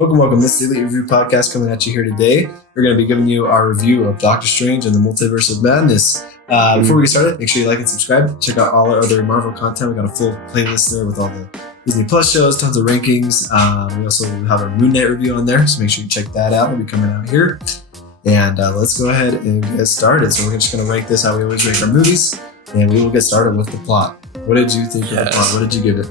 Welcome. This is the ELEET Review Podcast coming at you here today. We're going to be giving you our review of Doctor Strange and the Multiverse of Madness. Before we get started, make sure you like and subscribe. Check out all our other Marvel content. We got a full playlist there with all the Disney Plus shows, tons of rankings. We also have our Moon Knight review on there, so make sure you check that out. It'll be coming out here. And let's go ahead and get started. So we're just going to rank this how we always rank our movies, and we will get started with the plot. What did you think of the plot? What did you give it?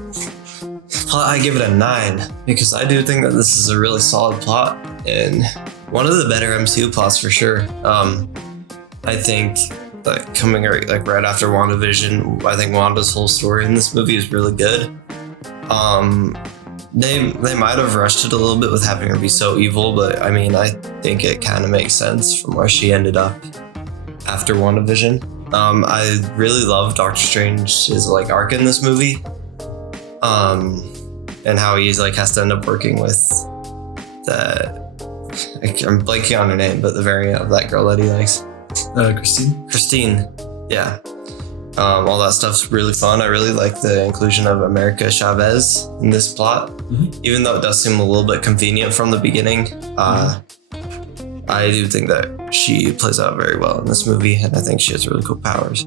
I give it a 9 because I do think that this is a really solid plot and one of the better MCU plots for sure. I think that coming right after WandaVision, I think Wanda's whole story in this movie is really good. They might have rushed it a little bit with having her be so evil, but I mean, I think it kind of makes sense from where she ended up after WandaVision. I really love Doctor Strange's arc in this movie. And how he's has to end up working with I'm blanking on her name, but the variant of that girl that he likes. Christine. Yeah. All that stuff's really fun. I really like the inclusion of America Chavez in this plot, even though it does seem a little bit convenient from the beginning. I do think that she plays out very well in this movie, and I think she has really cool powers.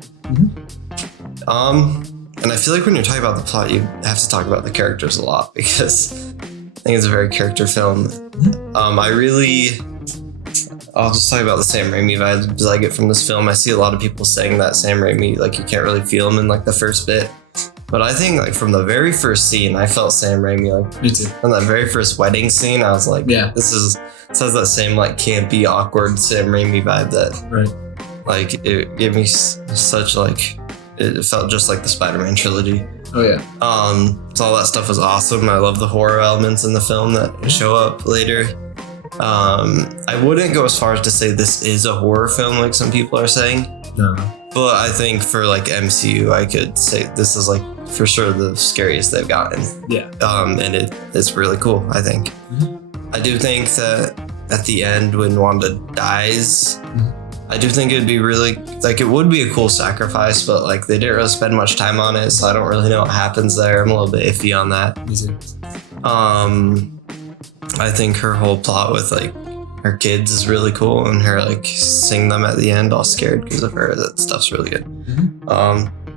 And I feel like when you're talking about the plot, you have to talk about the characters a lot because I think it's a very character film. I'll just talk about the Sam Raimi vibes I get from this film. I see a lot of people saying that Sam Raimi, you can't really feel him in the first bit. But I think from the very first scene, I felt Sam Raimi. Me too. On that very first wedding scene, I was like, yeah, this has that same campy, awkward Sam Raimi vibe that it gave me such it felt just like the Spider-Man trilogy. Oh yeah. So all that stuff was awesome. I love the horror elements in the film that show up later. I wouldn't go as far as to say this is a horror film like some people are saying. No. But I think for MCU, I could say this is for sure the scariest they've gotten. Yeah. And it's really cool, I think. I do think that at the end when Wanda dies, I do think it'd be really it would be a cool sacrifice, but they didn't really spend much time on it, so I don't really know what happens there. I'm a little bit iffy on that. Me too. I think her whole plot with her kids is really cool, and her seeing them at the end all scared because of her, that stuff's really good.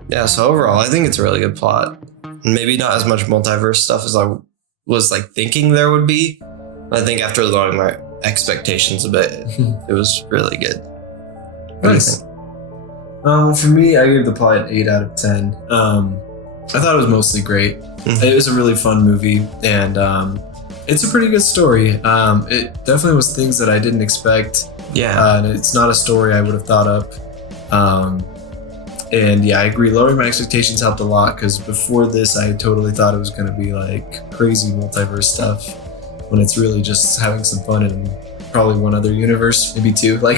Yeah, so overall I think it's a really good plot. Maybe not as much multiverse stuff as I was thinking there would be, but I think after lowering my expectations a bit, it was really good. Nice. For me, I gave the plot an 8 out of 10. I thought it was mostly great. It was a really fun movie, and it's a pretty good story. It definitely was things that I didn't expect. Yeah. And it's not a story I would have thought up. And yeah, I agree. Lowering my expectations helped a lot because before this, I totally thought it was going to be crazy multiverse stuff when it's really just having some fun and probably one other universe, maybe two, probably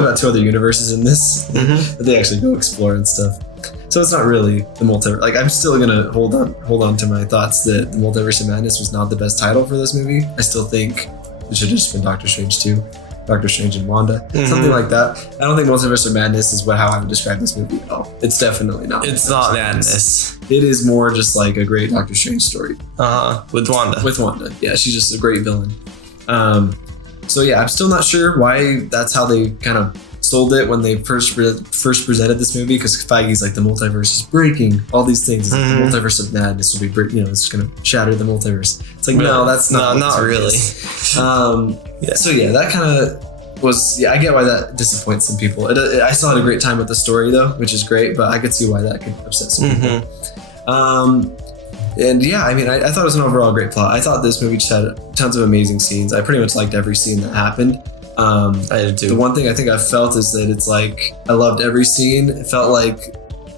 about 2 other universes in this that they actually go explore and stuff. So it's not really the multiverse. I'm still gonna hold on to my thoughts that the Multiverse of Madness was not the best title for this movie. I still think it should have just been Doctor Strange 2, Doctor Strange and Wanda, something like that. I don't think Multiverse of Madness is how I would describe this movie at all. It's definitely not. It's not madness. It is more just a great Doctor Strange story. With Wanda. With Wanda, yeah, she's just a great villain. So yeah, I'm still not sure why that's how they kind of sold it when they first presented this movie, because Feige's the multiverse is breaking, all these things. The Multiverse of Madness will be it's going to shatter the multiverse. It's really? No, that's not. No, not really. Yeah. So yeah, that kind of was, I get why that disappoints some people. I still had a great time with the story though, which is great, but I could see why that could upset some people. And yeah, I mean, I thought it was an overall great plot. I thought this movie just had tons of amazing scenes. I pretty much liked every scene that happened. I did too. The one thing I think I felt is that it's I loved every scene. It felt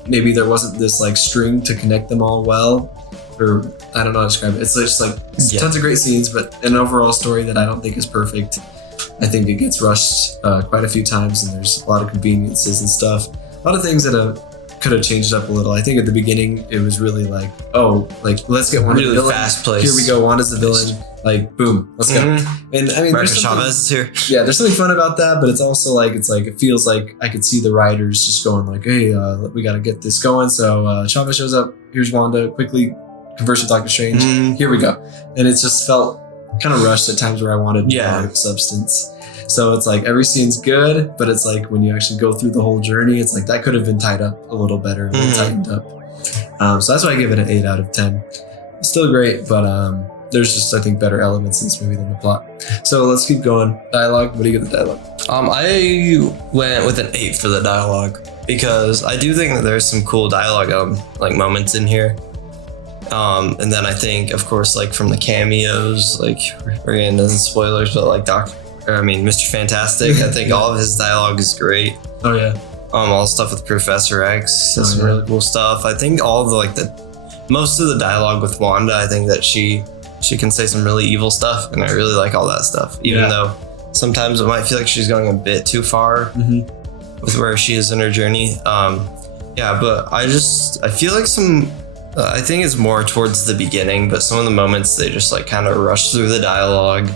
maybe there wasn't this string to connect them all well, or I don't know how to describe it. It's just tons of great scenes, but an overall story that I don't think is perfect. I think it gets rushed quite a few times, and there's a lot of conveniences and stuff. A lot of things that could have changed up a little. I think at the beginning it was really let's get Wanda really the villain. Fast place. Here we go, Wanda's the villain. Boom, let's go. And I mean, America Chavez is here. Yeah, there's something fun about that, but it's also it feels like I could see the writers just going hey, we got to get this going. So Chavez shows up. Here's Wanda. Quickly converse with Doctor Strange. Here we go. And it just felt kind of rushed at times where I wanted more substance. So it's like every scene's good, but it's like when you actually go through the whole journey, it's like that could have been tied up a little better, a little tightened up. So that's why I give it an 8 out of 10. It's still great, but there's just, I think, better elements in this movie than the plot. So let's keep going. Dialogue. What do you get the dialogue? I went with an 8 for the dialogue because I do think that there's some cool dialogue like moments in here. And then I think, of course, like from the cameos, like we're getting into spoilers, but like Mr. Fantastic, I think all of his dialogue is great. Oh yeah. All the stuff with Professor X, some really cool stuff. I think all the most of the dialogue with Wanda, I think that she can say some really evil stuff, and I really like all that stuff. Even though sometimes it might feel like she's going a bit too far with where she is in her journey. But I feel like I think it's more towards the beginning, but some of the moments they just like kind of rush through the dialogue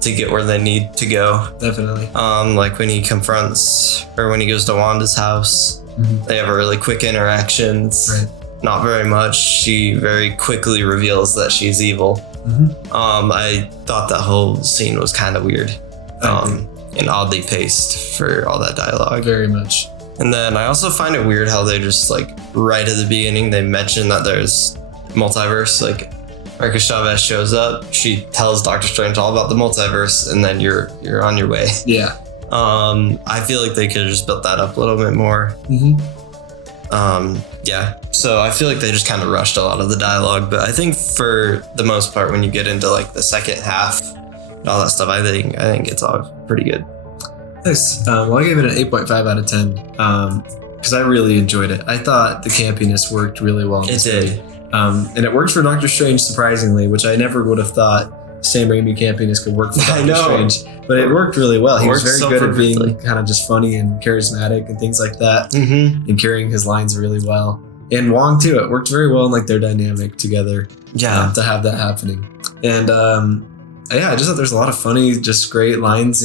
to get where they need to go. Definitely. Like when he goes to Wanda's house, they have a really quick interactions. Right. Not very much. She very quickly reveals that she's evil. I thought that whole scene was kind of weird and oddly paced for all that dialogue. Very much. And then I also find it weird how they just like right at the beginning they mention that there's multiverse. Like America Chavez shows up, she tells Doctor Strange all about the multiverse, and then you're on your way. Yeah. I feel like they could have just built that up a little bit more. So I feel like they just kind of rushed a lot of the dialogue, but I think for the most part, when you get into like the second half and all that stuff, I think it's all pretty good. Nice. Well, I gave it an 8.5 out of 10 because I really enjoyed it. I thought the campiness worked really well. It did. And it worked for Doctor Strange, surprisingly, which I never would have thought Sam Raimi campiness could work for Doctor Strange. But it worked really well. He was very good at being kind of just funny and charismatic and things like that, and carrying his lines really well. And Wong too. It worked very well in like their dynamic together. To have that happening. And I just thought there's a lot of funny, just great lines.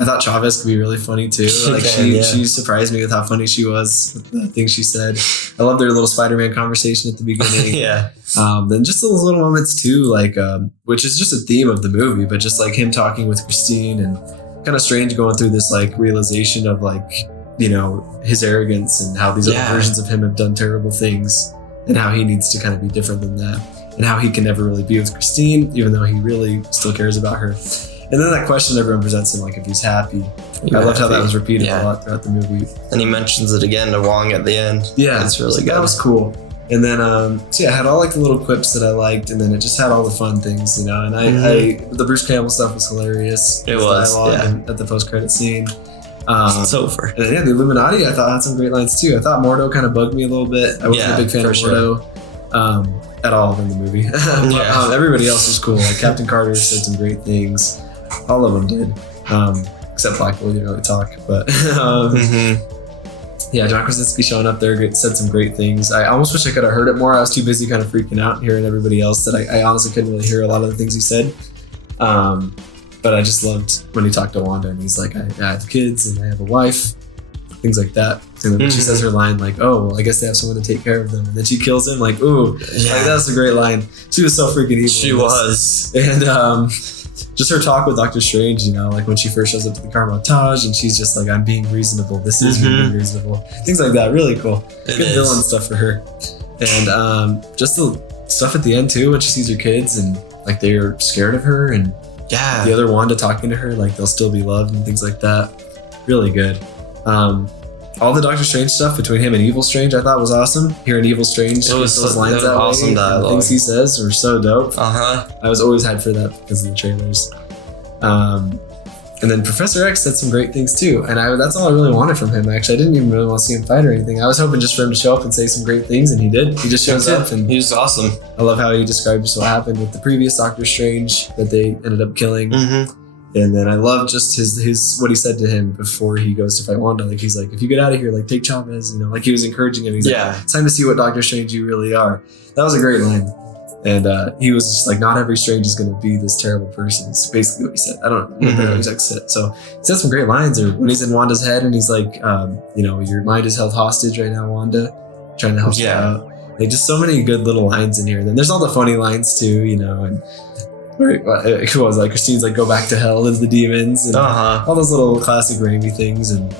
I thought Chavez could be really funny too. She surprised me with how funny she was with the things she said. I love their little Spider-Man conversation at the beginning. Then just those little moments too, like which is just a theme of the movie, but just like him talking with Christine and kind of Strange going through this like realization of like, his arrogance and how these other versions of him have done terrible things and how he needs to kind of be different than that and how he can never really be with Christine, even though he really still cares about her. And then that question everyone presents him, like if he's happy. I loved how that was repeated a lot throughout the movie. And he mentions it again to Wong at the end. Yeah, it's really good. That was cool. And then, I had all like the little quips that I liked, and then it just had all the fun things, And the Bruce Campbell stuff was hilarious. It was, and at the post-credit scene. It's over. And then the Illuminati, I thought had some great lines too. I thought Mordo kind of bugged me a little bit. I wasn't a big fan of Mordo at all in the movie. Everybody else was cool. Like Captain Carter said some great things. All of them did, except Black Widow didn't really talk. But John Krasinski showing up there said some great things. I almost wish I could have heard it more. I was too busy kind of freaking out and hearing everybody else that I honestly couldn't really hear a lot of the things he said. But I just loved when he talked to Wanda and he's like, I have kids and I have a wife, things like that. And then when she says her line like, oh, well, I guess they have someone to take care of them. And then she kills him like, ooh, like that's a great line. She was so freaking evil. She was. And just her talk with Doctor Strange, like when she first shows up to the car montage and she's just like, I'm being reasonable. This is being reasonable. Things like that. Really cool. Good villain stuff for her. And just the stuff at the end too, when she sees her kids and like they're scared of her and the other Wanda talking to her, like they'll still be loved and things like that. Really good. All the Doctor Strange stuff between him and Evil Strange I thought was awesome. Hearing Evil Strange those lines that awesome way, dialogue. The things he says were so dope. I was always hyped for that because of the trailers. And then Professor X said some great things too. And that's all I really wanted from him, actually. I didn't even really want to see him fight or anything. I was hoping just for him to show up and say some great things, and he did. He just shows up and he was awesome. I love how he describes what happened with the previous Doctor Strange that they ended up killing. And then I love just his what he said to him before he goes to fight Wanda. Like he's like, if you get out of here, like take Chavez, like he was encouraging him. He's like, it's time to see what Doctor Strange you really are. That was a great line. And he was just like, not every Strange is going to be this terrible person. It's basically what he said. I don't remember how he said it. So he said some great lines. Or when he's in Wanda's head and he's like, your mind is held hostage right now, Wanda, trying to help you out. Like just so many good little lines in here. And then there's all the funny lines too, and What was like Christine's like go back to hell as the demons and all those little classic Raimi things, and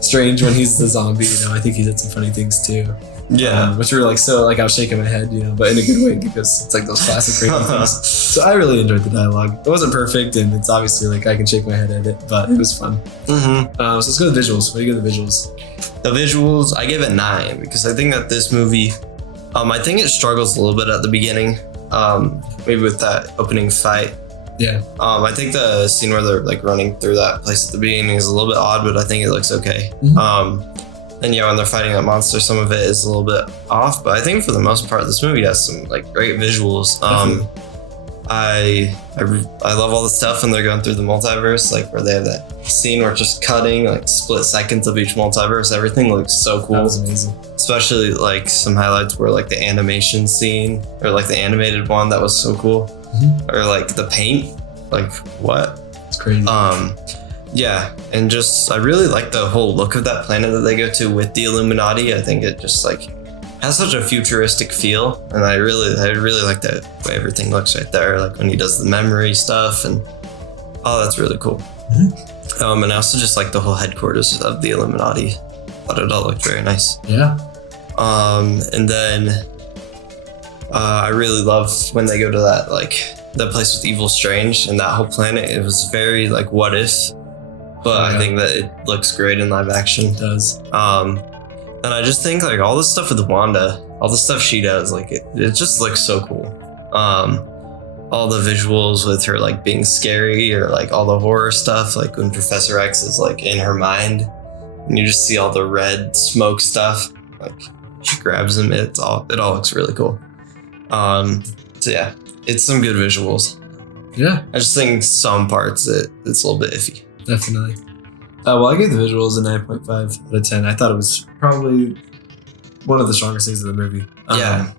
Strange when he's the zombie. I think he did some funny things too. Yeah, which were like so like I was shaking my head, but in a good way because it's like those classic Raimi things. So I really enjoyed the dialogue. It wasn't perfect, and it's obviously like I can shake my head at it, but it was fun. So let's go to the visuals. What do you give the visuals? The visuals, I give it 9 because I think that this movie, I think it struggles a little bit at the beginning, maybe with that opening fight. Yeah. I think the scene where they're like running through that place at the beginning is a little bit odd, but I think it looks okay. And when they're fighting that monster, some of it is a little bit off, but I think for the most part, this movie has some like great visuals. I love all the stuff when they're going through the multiverse, like where they have that scene where it's just cutting like split seconds of each multiverse. Everything looks so cool. That was amazing. Especially like some highlights were like the animation scene or like the animated one that was so cool, or like the paint. Like what? It's crazy. Yeah, and just I really like the whole look of that planet that they go to with the Illuminati. I think it just like has such a futuristic feel, and I really like the way everything looks right there. Like when he does the memory stuff, and that's really cool. And I also just like the whole headquarters of the Illuminati. Thought it all looked very nice. Yeah. And then I really love when they go to that like the place with Evil Strange and that whole planet. It was very like what if. But I think that it looks great in live action. It does. And I just think like all the stuff with Wanda, all the stuff she does, like it just looks so cool. All the visuals with her like being scary, or like all the horror stuff, like when Professor X is like in her mind and you just see all the red smoke stuff, like she grabs him. It all looks really cool. So yeah, it's some good visuals. Yeah. I just think some parts it's a little bit iffy. Definitely. Well, I gave the visuals a 9.5 out of 10. I thought it was probably one of the strongest things of the movie. Yeah.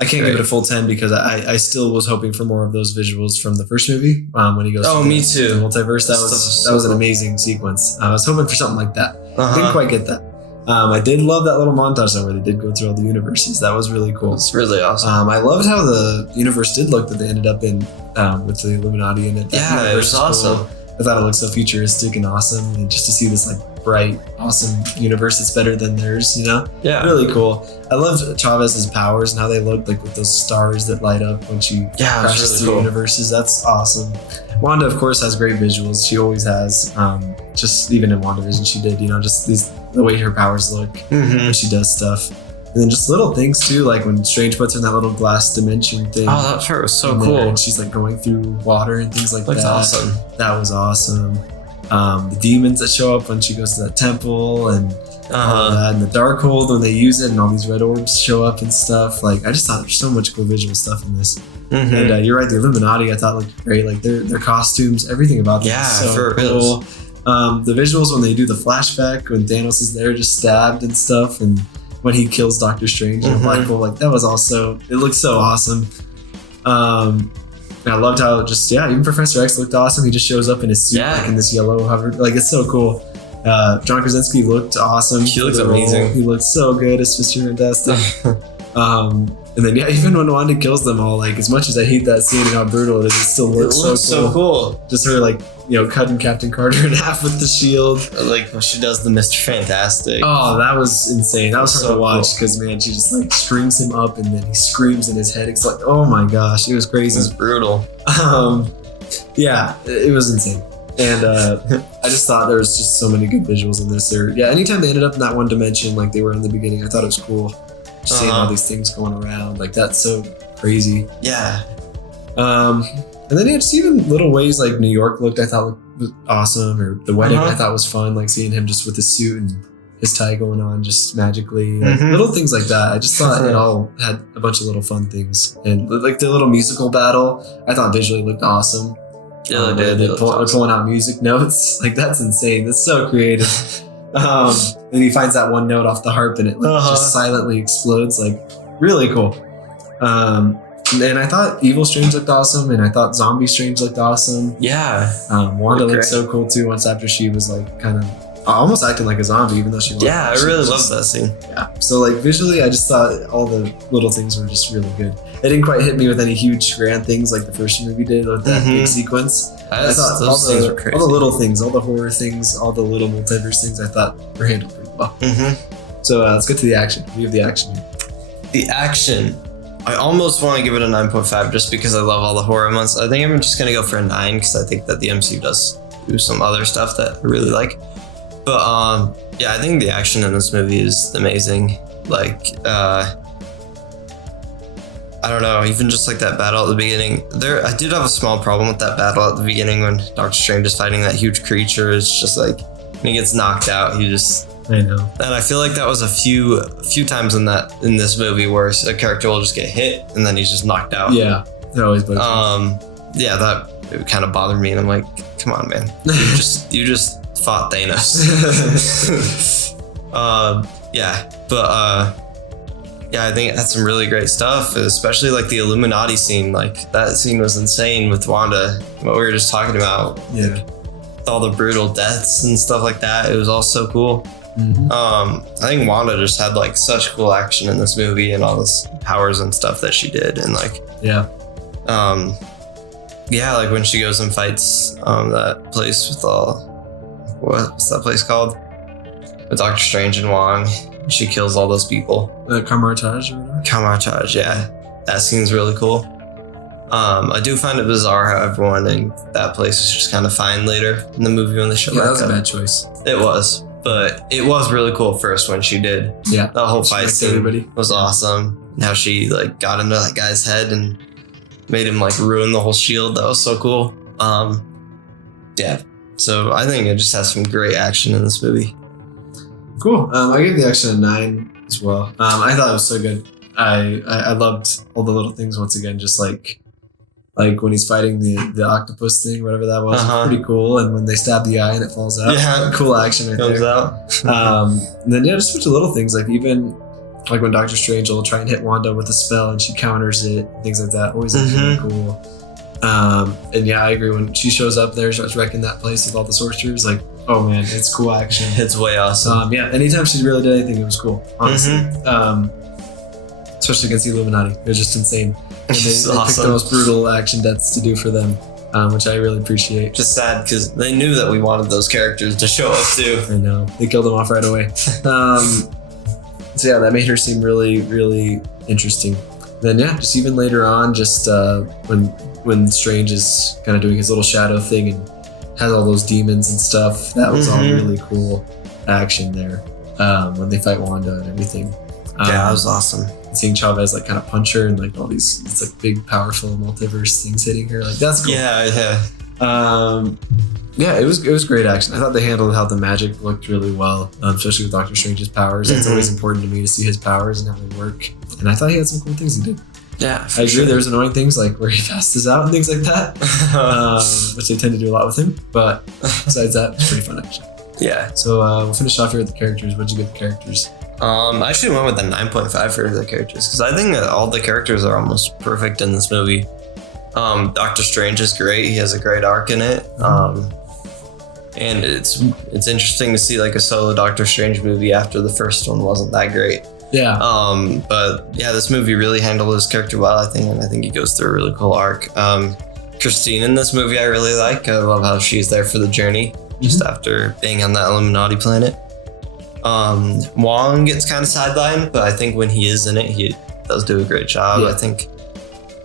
I can't give it a full 10 because I still was hoping for more of those visuals from the first movie when he goes to me too. the multiverse. That was an amazing sequence. I was hoping for something like that. Didn't quite get that. I did love that little montage though, where they did go through all the universes. That was really cool. It's really awesome. I loved how the universe did look that they ended up in with the Illuminati in it. Yeah, it was awesome. Cool. I thought it looked so futuristic and awesome, and just to see this like bright, awesome universe that's better than theirs, Yeah, really cool. I loved Chavez's powers and how they looked like with those stars that light up when she crashes through universes. That's awesome. Wanda, of course, has great visuals. She always has. Just even in WandaVision, she did. Just the way her powers look when she does stuff. And then just little things too, like when Strange puts her in that little glass dimension thing. Oh, that part was so cool. And she's like going through water and things like that. That's awesome. That was awesome. The demons that show up when she goes to that temple and all that, and the Darkhold when they use it, and all these red orbs show up and stuff. Like I just thought there's so much cool visual stuff in this. And you're right, the Illuminati I thought looked great. Like their costumes, everything about them. Yeah, is so for cool. real. The visuals when they do the flashback when Thanos is there just stabbed and stuff, and when he kills Doctor Strange in a black hole, like that was also, it looked so awesome. And I loved how even Professor X looked awesome. He just shows up in his suit, like in this yellow hover, like it's so cool. John Krasinski looked awesome. He looks amazing. He looked so good as Mr. Fantastic. And then even when Wanda kills them all, like as much as I hate that scene and how brutal it is, it still looks so cool. Just her like cutting Captain Carter in half with the shield. Like when she does the Mr. Fantastic. Oh, that was insane. That was hard to watch because man, she just like screams him up and then he screams in his head. It's like, oh my gosh, it was crazy. It was brutal. Yeah, it was insane. And I just thought there was just so many good visuals in this. Anytime they ended up in that one dimension like they were in the beginning, I thought it was cool. Just seeing all these things going around, like that's so crazy. Yeah. And then just even little ways like New York looked, I thought was awesome, or the wedding I thought was fun, like seeing him just with his suit and his tie going on just magically, like, little things like that. I just thought it all had a bunch of little fun things, and like the little musical battle, I thought visually looked awesome. Yeah, they're pulling out music notes, like that's insane. That's so creative. And he finds that one note off the harp and it just silently explodes, like really cool. And I thought Evil Strange looked awesome, and I thought Zombie Strange looked awesome. Yeah. Wanda looked so cool too once after she was like kind of almost acting like a zombie, even though she wasn't. Yeah, I really loved that scene. Yeah. So like visually, I just thought all the little things were just really good. it didn't quite hit me with any huge grand things like the first movie did with that big sequence. I thought all the little things, all the horror things, all the little multiverse things, I thought were handled pretty well. So let's get to the action. We have the action. The action. I almost want to give it a 9.5 just because I love all the horror ones. I think I'm just going to go for a 9 because I think that the MCU does do some other stuff that I really like. But yeah, I think the action in this movie is amazing. Like, I don't know, even just like that battle at the beginning. I did have a small problem with that battle at the beginning when Doctor Strange is fighting that huge creature. It's just like, when he gets knocked out, he just... I know. And I feel like that was a few times in this movie where a character will just get hit and then he's just knocked out. Yeah, that always bugs me. Yeah, it kind of bothered me, and I'm like, come on, man, you just fought Thanos. Yeah, I think it had some really great stuff, especially like the Illuminati scene. Like that scene was insane with Wanda. What we were just talking about. Yeah. Like, with all the brutal deaths and stuff like that. It was all so cool. I think Wanda just had like such cool action in this movie and all this powers and stuff that she did. And like, like when she goes and fights that place with what's that place called? With Doctor Strange and Wong. She kills all those people. Camartage or whatever? Camartage, yeah. That scene's really cool. I do find it bizarre how everyone in that place is just kind of fine later in the movie when they show back up. That was a bad choice. It was. But it was really cool first when she did. Yeah. The whole fight scene was awesome. And how she like got into that guy's head and made him like ruin the whole shield. That was so cool. Yeah. So I think it just has some great action in this movie. Cool. I gave the action a 9 as well. I thought it was so good. I loved all the little things once again, just like when he's fighting the octopus thing, whatever that was, pretty cool. And when they stab the eye and it falls out, cool action right there. Out. And then just a bunch of little things, like even like when Doctor Strange will try and hit Wanda with a spell and she counters it, things like that. Always really cool. And yeah, I agree. When she shows up there, starts wrecking that place with all the sorcerers, like, oh man, it's cool action. It's way awesome. Yeah, anytime she really did anything, it was cool, honestly. Especially against the Illuminati. It was just insane. And they picked the most brutal action deaths to do for them, which I really appreciate. Just sad because they knew that we wanted those characters to show up too. I know. They killed them off right away. So yeah, that made her seem really, really interesting. Then yeah, just even later on, just when Strange is kind of doing his little shadow thing and has all those demons and stuff, that was all really cool action there. When they fight Wanda and everything. Yeah, that was awesome. Seeing Chavez like kind of punch her and like all these, it's like big, powerful multiverse things hitting her. Like that's cool. Yeah. Yeah, it was great action. I thought they handled how the magic looked really well, especially with Doctor Strange's powers. It's always important to me to see his powers and how they work. And I thought he had some cool things he did. Yeah, I agree. There's annoying things like where he passes out and things like that, which they tend to do a lot with him. But besides that, it's pretty fun action. Yeah. So we'll finish off here with the characters. What'd you get the characters? I actually went with a 9.5 for the characters because I think that all the characters are almost perfect in this movie. Doctor Strange is great. He has a great arc in it. And it's interesting to see like a solo Doctor Strange movie after the first one wasn't that great. Yeah. But yeah, this movie really handled his character well, I think, and I think he goes through a really cool arc. Christine in this movie I really like. I love how she's there for the journey just after being on that Illuminati planet. Wong gets kind of sidelined, but I think when he is in it, he does do a great job. I think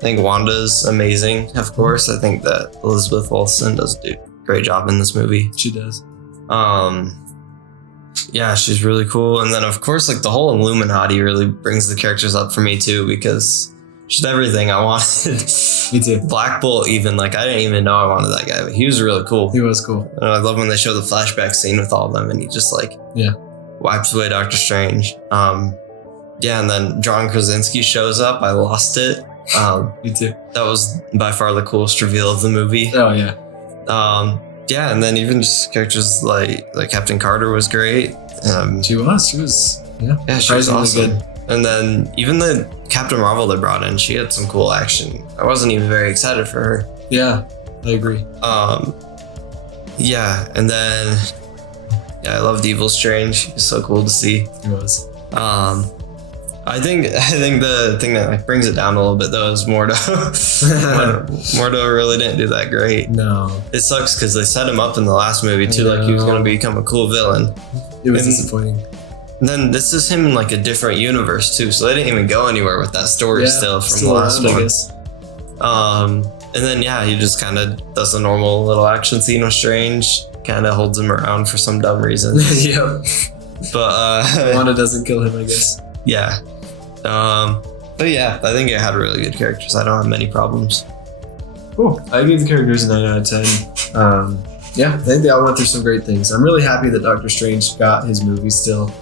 Wanda's amazing, of course. I think that Elizabeth Olsen does do a great job in this movie. She does. Yeah, she's really cool. And then of course, like the whole Illuminati really brings the characters up for me too, because she's everything I wanted. Me too. Black Bolt, even, like I didn't even know I wanted that guy, but he was really cool. He was cool. And I love when they show the flashback scene with all of them and he just like wipes away Doctor Strange. Yeah, and then John Krasinski shows up. I lost it. Me too. That was by far the coolest reveal of the movie. Oh yeah. Yeah, and then even just characters like Captain Carter was great. She was awesome. good. And then even the Captain Marvel they brought in, she had some cool action. I wasn't even very excited for her. Yeah, I agree. Yeah, and then I loved Evil Strange. He was so cool to see. He was. I think the thing that like brings it down a little bit though is Mordo. Mordo really didn't do that great. No, it sucks because they set him up in the last movie too, like he was gonna become a cool villain. It was disappointing. And then this is him in like a different universe too, so they didn't even go anywhere with that story still from the last one. I guess. And then he just kind of does the normal little action scene with Strange, kind of holds him around for some dumb reason. Yep. But Wanda doesn't kill him, I guess. Yeah. But yeah, I think it had really good characters. I don't have many problems. Cool. I gave the characters a 9 out of 10. I think they all went through some great things. I'm really happy that Doctor Strange got his movie still.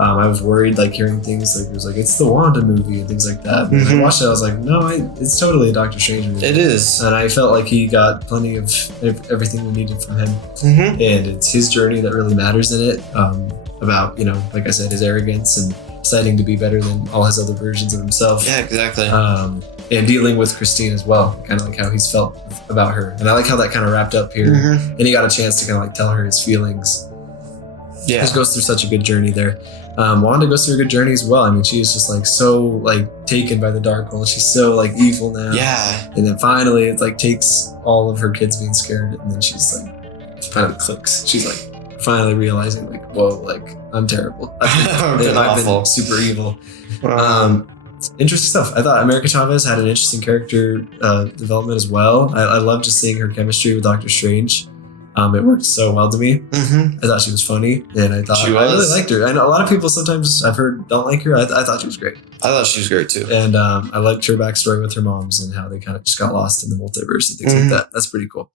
I was worried, like hearing things like it was like it's the Wanda movie and things like that. When I watched it, I was like, no, it's totally a Doctor Strange movie. It is, and I felt like he got plenty of everything we needed from him. And it's his journey that really matters in it. About like I said, his arrogance and deciding to be better than all his other versions of himself. Yeah, exactly. And dealing with Christine as well, kind of like how he's felt about her. And I like how that kind of wrapped up here. And he got a chance to kind of like tell her his feelings. Yeah, he goes through such a good journey there. Wanda goes through a good journey as well. I mean, she is just like so like taken by the Darkhold. She's so like evil now. Yeah. And then finally, it like takes all of her kids being scared, and then she's like, finally clicks. She's like finally realizing like, whoa, like I'm terrible. I've been super evil. Interesting stuff. I thought America Chavez had an interesting character development as well. I love just seeing her chemistry with Doctor Strange. It worked so well to me. I thought she was funny, and I thought I really liked her. I know a lot of people sometimes I've heard don't like her. I thought she was great. I thought she was great too. And I liked her backstory with her moms and how they kind of just got lost in the multiverse and things like that. That's pretty cool.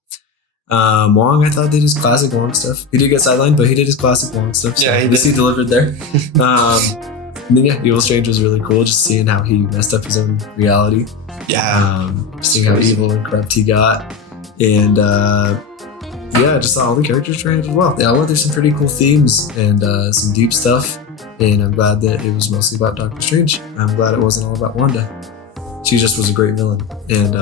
Wong, I thought did his classic Wong stuff. He did get sidelined, but he did his classic Wong stuff. So yeah, he delivered there. And then Evil Strange was really cool, just seeing how he messed up his own reality. Yeah. Seeing how evil and corrupt he got. And just all the characters were handled well. They all went through some pretty cool themes and some deep stuff. And I'm glad that it was mostly about Doctor Strange. I'm glad it wasn't all about Wanda. She just was a great villain. And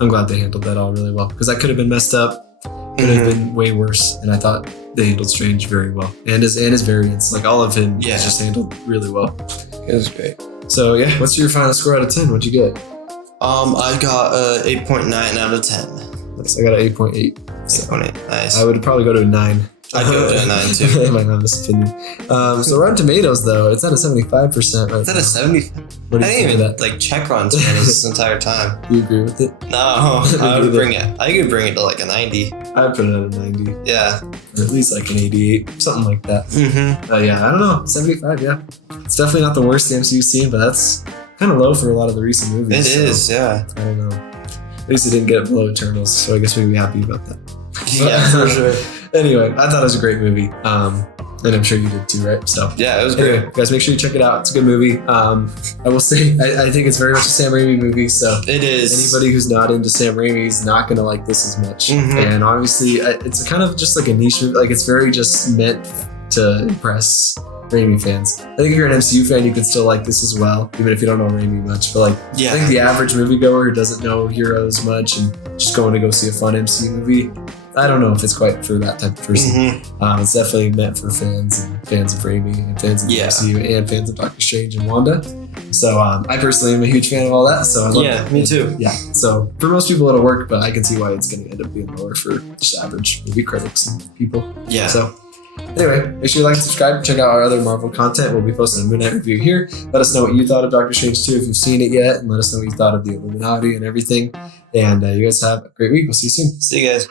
I'm glad they handled that all really well. Because that could have been messed up. Could have been way worse. And I thought they handled Strange very well. And his variants, like all of him, was just handled really well. It was great. So what's your final score out of 10? What'd you get? I got 8.9 out of 10. I got an 8.8. 8.8, nice. I would probably go to a 9. I'd go to a 9 too. In my honest opinion. So Rotten Tomatoes though, it's at a 75%. Right? It's at a 75. What do you I didn't even check Rotten Tomatoes this entire time. Do you agree with it? No, I would bring it. I could bring it to like a 90. I'd put it at a 90. Yeah. Or at least like an 88, something like that. I don't know, 75. Yeah, it's definitely not the worst the MCU's seen, but that's kind of low for a lot of the recent movies. It is, yeah. I don't know. At least it didn't get it below Eternals, so I guess we can be happy about that. Yeah, for sure. Anyway, I thought it was a great movie. And I'm sure you did too, right? So yeah, it was great. Anyway, guys, make sure you check it out. It's a good movie. I will say, I think it's very much a Sam Raimi movie. So it is. Anybody who's not into Sam Raimi is not going to like this as much. And obviously, it's a kind of just like a niche movie. Like it's very just meant to impress Raimi fans. I think if you're an MCU fan, you can still like this as well, even if you don't know Raimi much. But I think the average moviegoer who doesn't know heroes much and just going to go see a fun MCU movie, I don't know if it's quite for that type of person. It's definitely meant for fans and fans of Raimi and fans of the MCU and fans of Doctor Strange and Wanda. So I personally am a huge fan of all that. So I love it. Me too. Yeah. So for most people it'll work, but I can see why it's going to end up being lower for just average movie critics and people. Yeah. So anyway, make sure you like and subscribe. Check out our other Marvel content. We'll be posting a Moon Knight review here. Let us know what you thought of Doctor Strange 2 if you've seen it yet, and let us know what you thought of the Illuminati and everything. And you guys have a great week. We'll see you soon. See you guys.